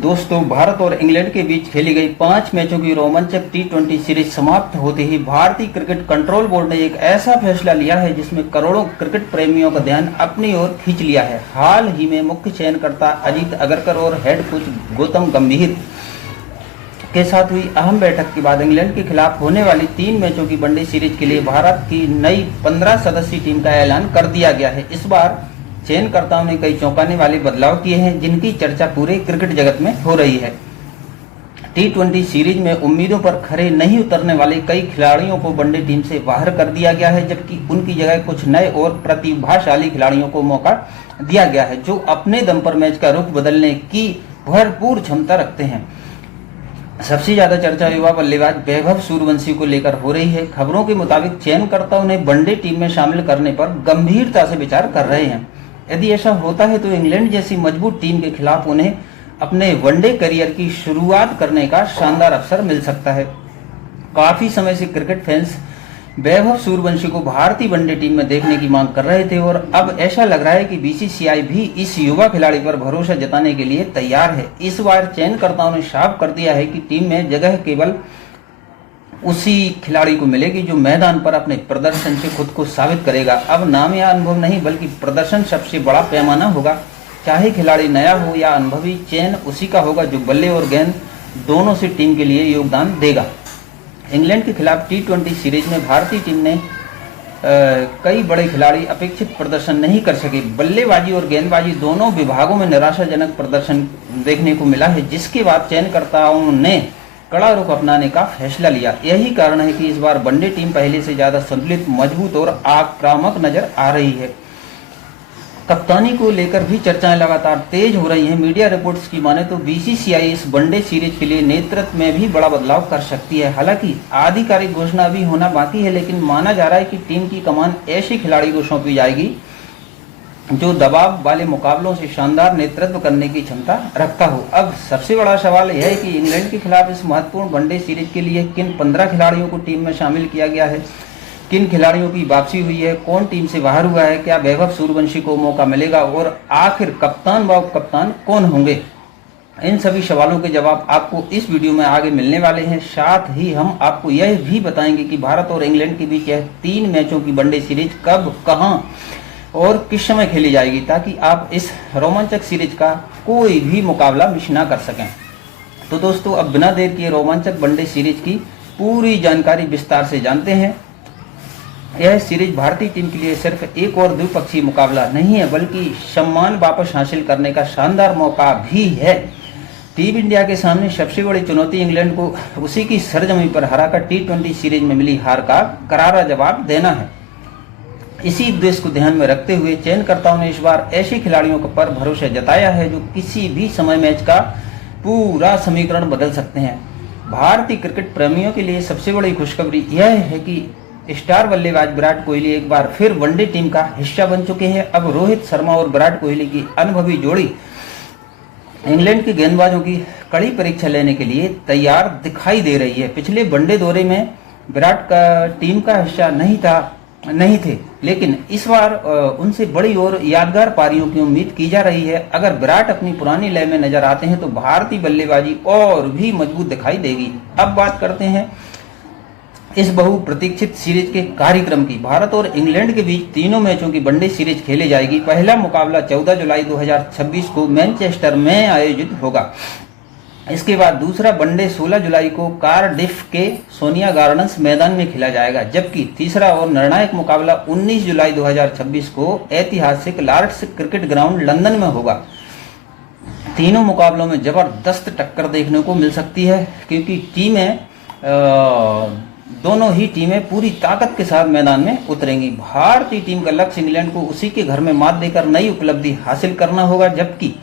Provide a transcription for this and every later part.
दोस्तों, भारत और इंग्लैंड के बीच खेली गई 5 मैचों की रोमांचक टी20 सीरीज समाप्त होते ही भारतीय क्रिकेट कंट्रोल बोर्ड ने एक ऐसा फैसला लिया है जिसमें करोड़ों क्रिकेट प्रेमियों का ध्यान अपनी ओर खींच लिया है। हाल ही में मुख्य चयनकर्ता अजीत अगरकर और हेड कोच गौतम गंभीर के साथ हुई अहम बैठक के बाद इंग्लैंड के खिलाफ होने वाली 3 मैचों की वनडे सीरीज के लिए भारत की नई 15 सदस्यीय टीम का ऐलान कर दिया गया है। इस बार चयनकर्ताओं ने कई चौंकाने वाले बदलाव किए हैं जिनकी चर्चा पूरे क्रिकेट जगत में हो रही है। टी20 सीरीज में उम्मीदों पर खरे नहीं उतरने वाले कई खिलाड़ियों को वनडे टीम से बाहर कर दिया गया है, जबकि उनकी जगह कुछ नए और प्रतिभाशाली खिलाड़ियों को मौका दिया गया है जो अपने दम पर मैच का रुख बदलने की भरपूर क्षमता रखते हैं। सबसे ज्यादा चर्चा युवा बल्लेबाज वैभव सूर्यवंशी को लेकर हो रही है। खबरों के मुताबिक चयनकर्ताओं ने वनडे टीम में शामिल करने पर गंभीरता से विचार कर रहे हैं। यदि ऐसा होता है तो इंग्लैंड जैसी मजबूत टीम के खिलाफ उन्हें अपने वनडे करियर की शुरुआत करने का शानदार अवसर मिल सकता है। काफी समय से क्रिकेट फैंस वैभव सूर्यवंशी को भारतीय वनडे टीम में देखने की मांग कर रहे थे और अब ऐसा लग रहा है कि बीसीसीआई भी इस युवा खिलाड़ी पर भरोसा जताने के लिए तैयार है। इस बार चयनकर्ताओं ने साफ कर दिया है कि टीम में जगह केवल उसी खिलाड़ी को मिलेगी जो मैदान पर अपने प्रदर्शन से खुद को साबित करेगा। अब नाम या अनुभव नहीं बल्कि प्रदर्शन सबसे बड़ा पैमाना होगा। चाहे खिलाड़ी नया हो या अनुभवी, चयन उसी का होगा जो बल्ले और गेंद दोनों से टीम के लिए योगदान देगा। इंग्लैंड के खिलाफ टी20 सीरीज में भारतीय टीम ने कई बड़े खिलाड़ी अपेक्षित प्रदर्शन नहीं कर सके। बल्लेबाजी और गेंदबाजी दोनों विभागों में निराशाजनक प्रदर्शन देखने को मिला है, जिसके बाद चयनकर्ताओं ने कड़ा रुख अपनाने का फैसला लिया। यही कारण है कि इस बार वनडे टीम पहले से ज्यादा संतुलित, मजबूत और आक्रामक नजर आ रही है। कप्तानी को लेकर भी चर्चाएं लगातार तेज हो रही हैं। मीडिया रिपोर्ट्स की माने तो बीसीसीआई इस वनडे सीरीज के लिए नेतृत्व में भी बड़ा बदलाव कर सकती है। हालांकि आधिकारिक घोषणा अभी होना बाकी है, लेकिन माना जा रहा है कि टीम की कमान ऐसे खिलाड़ी को सौंपी जाएगी जो दबाव वाले मुकाबलों से शानदार नेतृत्व करने की क्षमता रखता हो। अब सबसे बड़ा सवाल यह है कि इंग्लैंड के खिलाफ इस महत्वपूर्ण वनडे सीरीज के लिए किन 15 खिलाड़ियों को टीम में शामिल किया गया है, किन खिलाड़ियों की वापसी हुई है, कौन टीम से बाहर हुआ है, क्या वैभव सूर्यवंशी को मौका मिलेगा और आखिर कप्तान व उप कप्तान कौन होंगे। इन सभी सवालों के जवाब आपको इस वीडियो में आगे मिलने वाले हैं। साथ ही हम आपको यह भी बताएंगे कि भारत और इंग्लैंड के बीच यह 3 मैचों की वनडे सीरीज कब, कहां और किस समय खेली जाएगी, ताकि आप इस रोमांचक सीरीज का कोई भी मुकाबला मिस ना कर सकें। तो दोस्तों, अब बिना देर किए रोमांचक वनडे सीरीज की पूरी जानकारी विस्तार से जानते हैं। यह सीरीज भारतीय टीम के लिए सिर्फ एक और द्विपक्षीय मुकाबला नहीं है, बल्कि सम्मान वापस हासिल करने का शानदार मौका भी है। टीम इंडिया के सामने सबसे बड़ी चुनौती इंग्लैंड को उसी की सरजमी पर हराकर टी20 सीरीज में मिली हार का करारा जवाब देना है। इसी उद्देश्य को ध्यान में रखते हुए चयनकर्ताओं ने इस बार ऐसे खिलाड़ियों पर भरोसा जताया है जो किसी भी समय मैच का पूरा समीकरण बदल सकते हैं। भारतीय क्रिकेट प्रेमियों के लिए सबसे बड़ी खुशखबरी यह है कि स्टार बल्लेबाज विराट कोहली एक बार फिर वनडे टीम का हिस्सा बन चुके हैं। अब रोहित शर्मा और विराट कोहली की अनुभवी जोड़ी इंग्लैंड के गेंदबाजों की कड़ी परीक्षा लेने के लिए तैयार दिखाई दे रही है। पिछले वनडे दौरे में विराट का टीम का हिस्सा नहीं थे, लेकिन इस बार उनसे बड़ी और यादगार पारियों की उम्मीद की जा रही है। अगर विराट अपनी पुरानी लय में नजर आते हैं तो भारतीय बल्लेबाजी और भी मजबूत दिखाई देगी। अब बात करते हैं इस बहुप्रतीक्षित सीरीज के कार्यक्रम की। भारत और इंग्लैंड के बीच तीनों मैचों की वनडे सीरीज खेली जाएगी। पहला मुकाबला 14 जुलाई 2026 को मैनचेस्टर में आयोजित होगा। इसके बाद दूसरा वनडे 16 जुलाई को कार्डिफ के सोनिया गार्डन्स मैदान में खेला जाएगा, जबकि तीसरा और निर्णायक मुकाबला 19 जुलाई 2026 को ऐतिहासिक लॉर्ड्स क्रिकेट ग्राउंड लंदन में होगा। तीनों मुकाबलों में जबरदस्त टक्कर देखने को मिल सकती है, क्योंकि दोनों ही टीमें पूरी ताकत के साथ मैदान में उतरेंगी। भारतीय टीम का लक्ष्य इंग्लैंड को उसी के घर में मात देकर नई उपलब्धि हासिल करना होगा, जबकि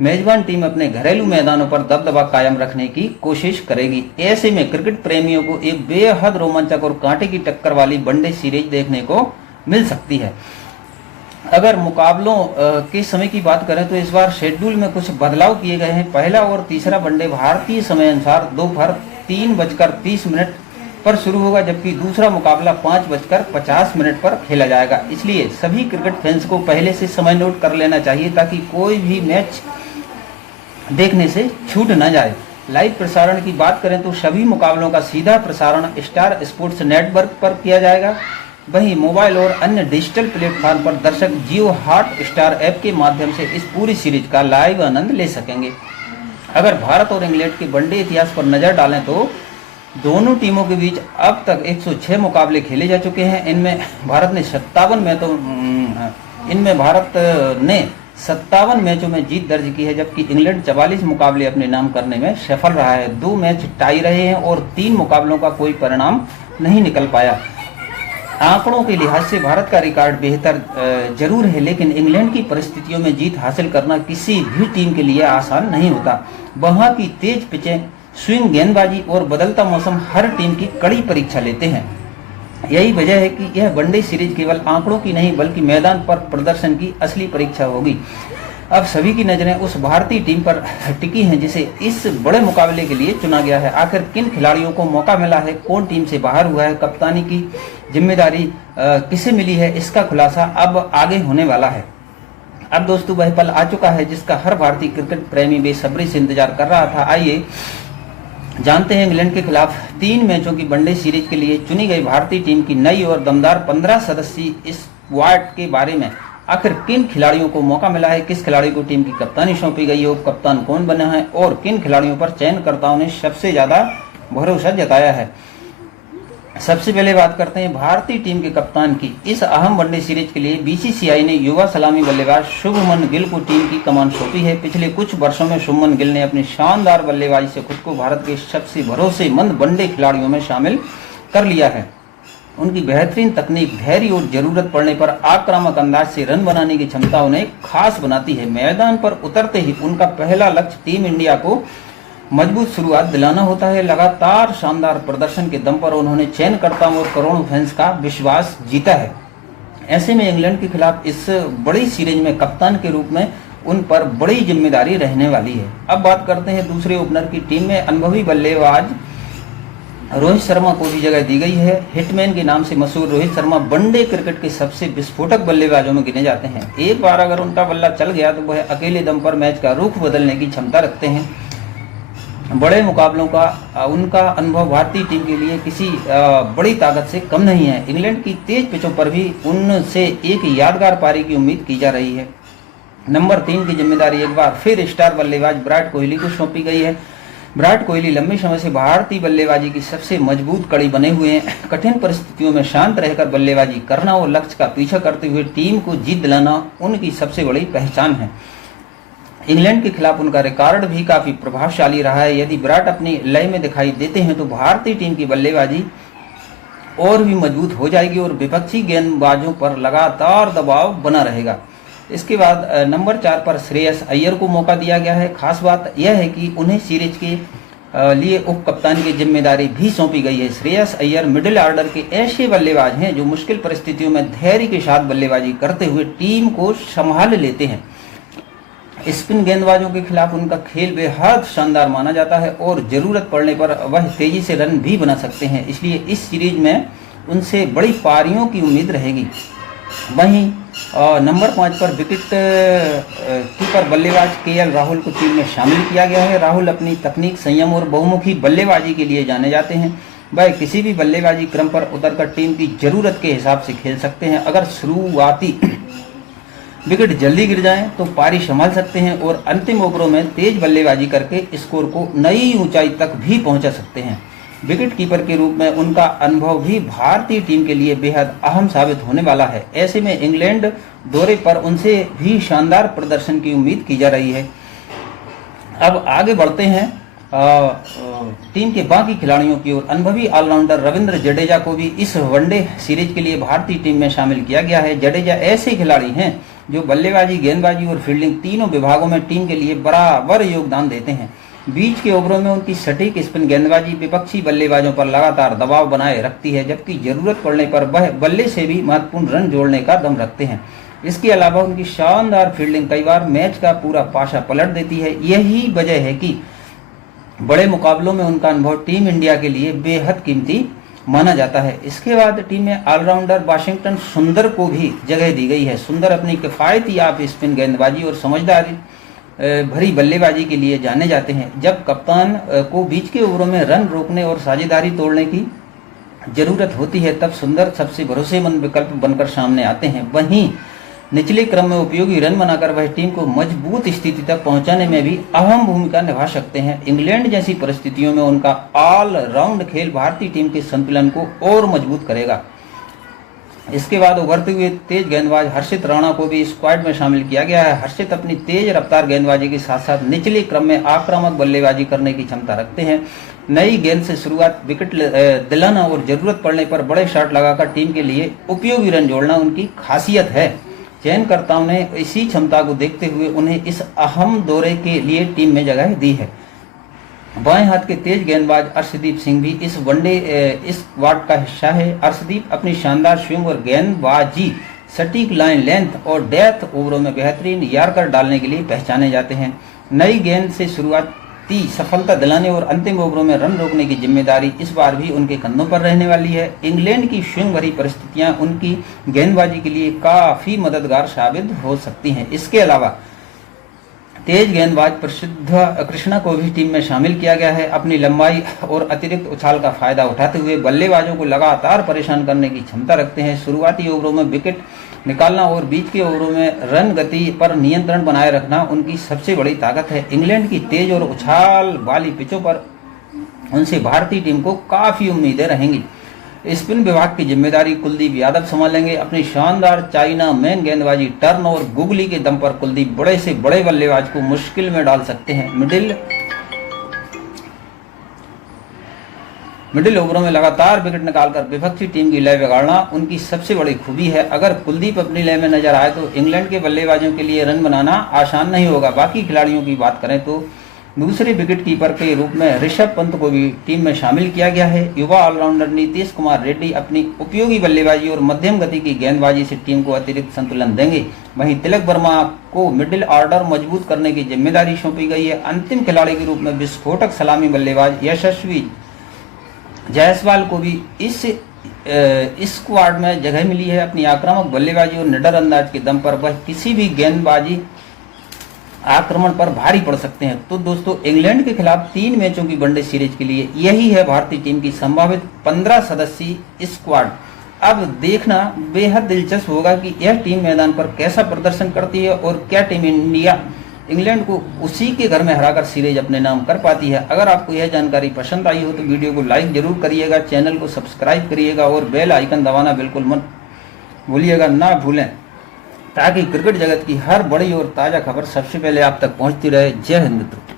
मेजबान टीम अपने घरेलू मैदानों पर दबदबा कायम रखने की कोशिश करेगी। ऐसे में क्रिकेट प्रेमियों को एक बेहद रोमांचक और कांटे की टक्कर वाली वनडे सीरीज देखने को मिल सकती है। अगर मुकाबलों के समय की बात करें तो इस बार शेड्यूल में कुछ बदलाव किए गए हैं। पहला और तीसरा वनडे भारतीय समय अनुसार दोपहर 3:30 पर शुरू होगा, जबकि दूसरा मुकाबला 5:50 पर खेला जाएगा। इसलिए सभी क्रिकेट फैंस को पहले से समय नोट कर लेना चाहिए ताकि कोई भी मैच देखने से छूट न जाए। लाइव प्रसारण की बात करें तो सभी मुकाबलों का सीधा प्रसारण स्टार स्पोर्ट्स नेटवर्क पर किया जाएगा। वहीं मोबाइल और अन्य डिजिटल प्लेटफॉर्म पर दर्शक जियो हॉट स्टार ऐप के माध्यम से इस पूरी सीरीज का लाइव आनंद ले सकेंगे। अगर भारत और इंग्लैंड के वनडे इतिहास पर नजर डालें तो दोनों टीमों के बीच अब तक 106 मुकाबले खेले जा चुके हैं। इनमें भारत ने 57 मैचों में जीत दर्ज की है, जबकि इंग्लैंड 44 मुकाबले अपने नाम करने में सफल रहा है। 2 मैच टाई रहे हैं और 3 मुकाबलों का कोई परिणाम नहीं निकल पाया। आंकड़ों के लिहाज से भारत का रिकॉर्ड बेहतर जरूर है, लेकिन इंग्लैंड की परिस्थितियों में जीत हासिल करना किसी भी टीम के लिए आसान नहीं होता। वहां की तेज पिचें, स्विंग गेंदबाजी और बदलता मौसम हर टीम की कड़ी परीक्षा लेते हैं। यही वजह है कि यह वनडे सीरीज केवल आंकड़ों की नहीं बल्कि मैदान पर प्रदर्शन की असली परीक्षा होगी। अब सभी की नजरें उस भारतीय टीम पर टिकी हैं जिसे इस बड़े मुकाबले के लिए चुना गया है। आखिर किन खिलाड़ियों को मौका मिला है, कौन टीम से बाहर हुआ है, कप्तानी की जिम्मेदारी किसे मिली है, इसका खुलासा अब आगे होने वाला है। अब दोस्तों वह पल आ चुका है जिसका हर भारतीय क्रिकेट प्रेमी बेसब्री से इंतजार कर रहा था। आइए जानते हैं इंग्लैंड के खिलाफ 3 मैचों की वनडे सीरीज के लिए चुनी गई भारतीय टीम की नई और दमदार 15 सदस्यीय स्क्वाड के बारे में। आखिर किन खिलाड़ियों को मौका मिला है, किस खिलाड़ी को टीम की कप्तानी सौंपी गई है, उप कप्तान कौन बना है और किन खिलाड़ियों पर चयनकर्ताओं ने सबसे ज्यादा भरोसा जताया है। सबसे पहले बात करते हैं भारतीय टीम के कप्तान की। इस अहम वनडे सीरीज के लिए बीसीसीआई ने युवा सलामी बल्लेबाज शुभमन गिल को टीम की कमान सौंपी है। पिछले कुछ वर्षों में शुभमन गिल ने अपनी शानदार बल्लेबाजी से खुद को भारत के सबसे भरोसेमंद वनडे खिलाड़ियों में शामिल कर लिया है। उनकी बेहतरीन तकनीक, धैर्य और जरूरत पड़ने पर आक्रामक अंदाज से रन बनाने की क्षमता उन्हें खास बनाती है। मैदान पर उतरते ही उनका पहला लक्ष्य टीम इंडिया को मजबूत शुरुआत दिलाना होता है। लगातार शानदार प्रदर्शन के दम पर उन्होंने चयनकर्ताओं और करोड़ों फैंस का विश्वास जीता है। ऐसे में इंग्लैंड के खिलाफ इस बड़ी सीरीज में कप्तान के रूप में उन पर बड़ी जिम्मेदारी रहने वाली है। अब बात करते हैं दूसरे ओपनर की। टीम में अनुभवी बल्लेबाज रोहित शर्मा को भी जगह दी गई है। हिटमैन के नाम से मशहूर रोहित शर्मा वनडे क्रिकेट के सबसे विस्फोटक बल्लेबाजों में गिने जाते हैं। एक बार अगर उनका बल्ला चल गया तो वह अकेले दम पर मैच का रुख बदलने की क्षमता रखते हैं। बड़े मुकाबलों का उनका अनुभव भारतीय टीम के लिए किसी बड़ी ताकत से कम नहीं है। इंग्लैंड की तेज पिचों पर भी उनसे एक यादगार पारी की उम्मीद की जा रही है। नंबर 3 की जिम्मेदारी एक बार फिर स्टार बल्लेबाज विराट कोहली को सौंपी गई है। विराट कोहली लंबे समय से भारतीय बल्लेबाजी की सबसे मजबूत कड़ी बने हुए हैं। कठिन परिस्थितियों में शांत रहकर बल्लेबाजी करना और लक्ष्य का पीछा करते हुए टीम को जीत दिलाना उनकी सबसे बड़ी पहचान है। इंग्लैंड के खिलाफ उनका रिकॉर्ड भी काफी प्रभावशाली रहा है। यदि विराट अपनी लय में दिखाई देते हैं तो भारतीय टीम की बल्लेबाजी और भी मजबूत हो जाएगी और विपक्षी गेंदबाजों पर लगातार दबाव बना रहेगा। इसके बाद नंबर 4 पर श्रेयस अय्यर को मौका दिया गया है। खास बात यह है कि उन्हें सीरीज के लिए उप कप्तान की जिम्मेदारी भी सौंपी गई है। श्रेयस अय्यर मिडिल ऑर्डर के ऐसे बल्लेबाज हैं जो मुश्किल परिस्थितियों में धैर्य के साथ बल्लेबाजी करते हुए टीम को संभाल लेते हैं। स्पिन गेंदबाजों के खिलाफ उनका खेल बेहद शानदार माना जाता है और जरूरत पड़ने पर वह तेजी से रन भी बना सकते हैं। इसलिए इस सीरीज में उनसे बड़ी पारियों की उम्मीद रहेगी। वहीं नंबर 5 पर विकेट कीपर बल्लेबाज केएल राहुल को टीम में शामिल किया गया है। राहुल अपनी तकनीक, संयम और बहुमुखी बल्लेबाजी के लिए जाने जाते हैं। वह किसी भी बल्लेबाजी क्रम पर उतरकर टीम की जरूरत के हिसाब से खेल सकते हैं। अगर शुरुआती विकेट जल्दी गिर जाएं तो पारी संभाल सकते हैं और अंतिम ओवरों में तेज बल्लेबाजी करके स्कोर को नई ऊंचाई तक भी पहुंचा सकते हैं। विकेट कीपर के रूप में उनका अनुभव भी भारतीय टीम के लिए बेहद अहम साबित होने वाला है। ऐसे में इंग्लैंड दौरे पर उनसे भी शानदार प्रदर्शन की उम्मीद की जा रही है। अब आगे बढ़ते हैं टीम के बाकी खिलाड़ियों की ओर। अनुभवी ऑलराउंडर रविंद्र जडेजा को भी इस वनडे सीरीज के लिए भारतीय टीम में शामिल किया गया है। जडेजा ऐसे खिलाड़ी हैं जो बल्लेबाजी, गेंदबाजी और फील्डिंग तीनों विभागों में टीम के लिए बराबर योगदान देते हैं। बीच के ओवरों में उनकी सटीक स्पिन गेंदबाजी विपक्षी बल्लेबाजों पर लगातार दबाव बनाए रखती है, जबकि जरूरत पड़ने पर वह बल्ले से भी महत्वपूर्ण रन जोड़ने का दम रखते हैं। इसके अलावा उनकी शानदार फील्डिंग कई बार मैच का पूरा पासा पलट देती है। यही वजह है कि बड़े मुकाबलों में उनका अनुभव टीम इंडिया के लिए बेहद कीमती माना जाता है। इसके बाद टीम में ऑलराउंडर वाशिंगटन सुंदर को भी जगह दी गई है। सुंदर अपनी किफायती ऑफ स्पिन गेंदबाजी और समझदारी भरी बल्लेबाजी के लिए जाने जाते हैं। जब कप्तान को बीच के ओवरों में रन रोकने और साझेदारी तोड़ने की जरूरत होती है, तब सुंदर सबसे भरोसेमंद विकल्प बनकर सामने आते हैं। वहीं निचले क्रम में उपयोगी रन बनाकर वह टीम को मजबूत स्थिति तक पहुंचाने में भी अहम भूमिका निभा सकते हैं। इंग्लैंड जैसी परिस्थितियों में उनका ऑल राउंड खेल भारतीय टीम के संतुलन को और मजबूत करेगा। इसके बाद उभरते हुए तेज गेंदबाज हर्षित राणा को भी स्क्वाड में शामिल किया गया है। हर्षित अपनी तेज रफ्तार गेंदबाजी के साथ साथ निचले क्रम में आक्रामक बल्लेबाजी करने की क्षमता रखते हैं। नई गेंद से शुरुआत, विकेट दिलाना और जरूरत पड़ने पर बड़े शॉट लगाकर टीम के लिए उपयोगी रन जोड़ना उनकी खासियत है। चयनकर्ताओं ने इसी क्षमता को देखते हुए उन्हें इस अहम दौरे के लिए टीम में जगह दी है। बाएं हाथ के तेज गेंदबाज अर्शदीप सिंह भी इस वनडे स्क्वाड का हिस्सा है। अर्शदीप अपनी शानदार स्विंग और गेंदबाजी, सटीक लाइन लेंथ और डेथ ओवरों में बेहतरीन यार्कर डालने के लिए पहचाने जाते हैं। नई गेंद से शुरुआती सफलता दिलाने और अंतिम ओवरों में रन रोकने की जिम्मेदारी इस बार भी उनके कंधों पर रहने वाली है। इंग्लैंड की स्विंग भरी परिस्थितियां उनकी गेंदबाजी के लिए काफी मददगार साबित हो सकती हैं। इसके अलावा तेज गेंदबाज प्रसिद्ध कृष्णा को भी टीम में शामिल किया गया है। अपनी लंबाई और अतिरिक्त उछाल का फायदा उठाते हुए बल्लेबाजों को लगातार परेशान करने की क्षमता रखते हैं। शुरुआती ओवरों में विकेट निकालना और बीच के ओवरों में रन गति पर नियंत्रण बनाए रखना उनकी सबसे बड़ी ताकत है। इंग्लैंड की तेज और उछाल वाली पिचों पर उनसे भारतीय टीम को काफी उम्मीदें रहेंगी। स्पिन विभाग की जिम्मेदारी कुलदीप यादव संभालेंगे। अपनी शानदार चाइना मैन गेंदबाजी, टर्न और गुगली के दम पर कुलदीप बड़े से बड़े बल्लेबाज को मुश्किल में डाल सकते हैं। मिडिल ओवरों में लगातार विकेट निकालकर विपक्षी टीम की लय बिगाड़ना उनकी सबसे बड़ी खूबी है। अगर कुलदीप अपनी लय में नजर आए तो इंग्लैंड के बल्लेबाजों के लिए रन बनाना आसान नहीं होगा। बाकी खिलाड़ियों की बात करें तो दूसरे विकेट कीपर के रूप में ऋषभ पंत को भी टीम में शामिल किया गया है। युवा ऑलराउंडर नीतीश कुमार रेड्डी अपनी उपयोगी बल्लेबाजी और मध्यम गति की गेंदबाजी से टीम को अतिरिक्त संतुलन देंगे। वहीं तिलक वर्मा को मिडिल ऑर्डर मजबूत करने की जिम्मेदारी सौंपी गई है। अंतिम खिलाड़ी के रूप में विस्फोटक सलामी बल्लेबाज यशस्वी जायसवाल को भी इस स्क्वाड में जगह मिली है। अपनी आक्रामक बल्लेबाजी और निडर अंदाज के दम पर वह किसी भी गेंदबाजी आक्रमण पर भारी पड़ सकते हैं। तो दोस्तों, इंग्लैंड के खिलाफ 3 मैचों की वनडे सीरीज के लिए यही है भारतीय टीम की संभावित 15 सदस्यीय स्क्वाड। अब देखना बेहद दिलचस्प होगा कि यह टीम मैदान पर कैसा प्रदर्शन करती है और क्या टीम इंडिया इंग्लैंड को उसी के घर में हराकर सीरीज अपने नाम कर पाती है। अगर आपको यह जानकारी पसंद आई हो तो वीडियो को लाइक जरूर करिएगा, चैनल को सब्सक्राइब करिएगा और बेल आइकन दबाना बिल्कुल मत भूलिएगा, ना भूलें, ताकि क्रिकेट जगत की हर बड़ी और ताज़ा खबर सबसे पहले आप तक पहुंचती रहे। जय हिंद मित्रों।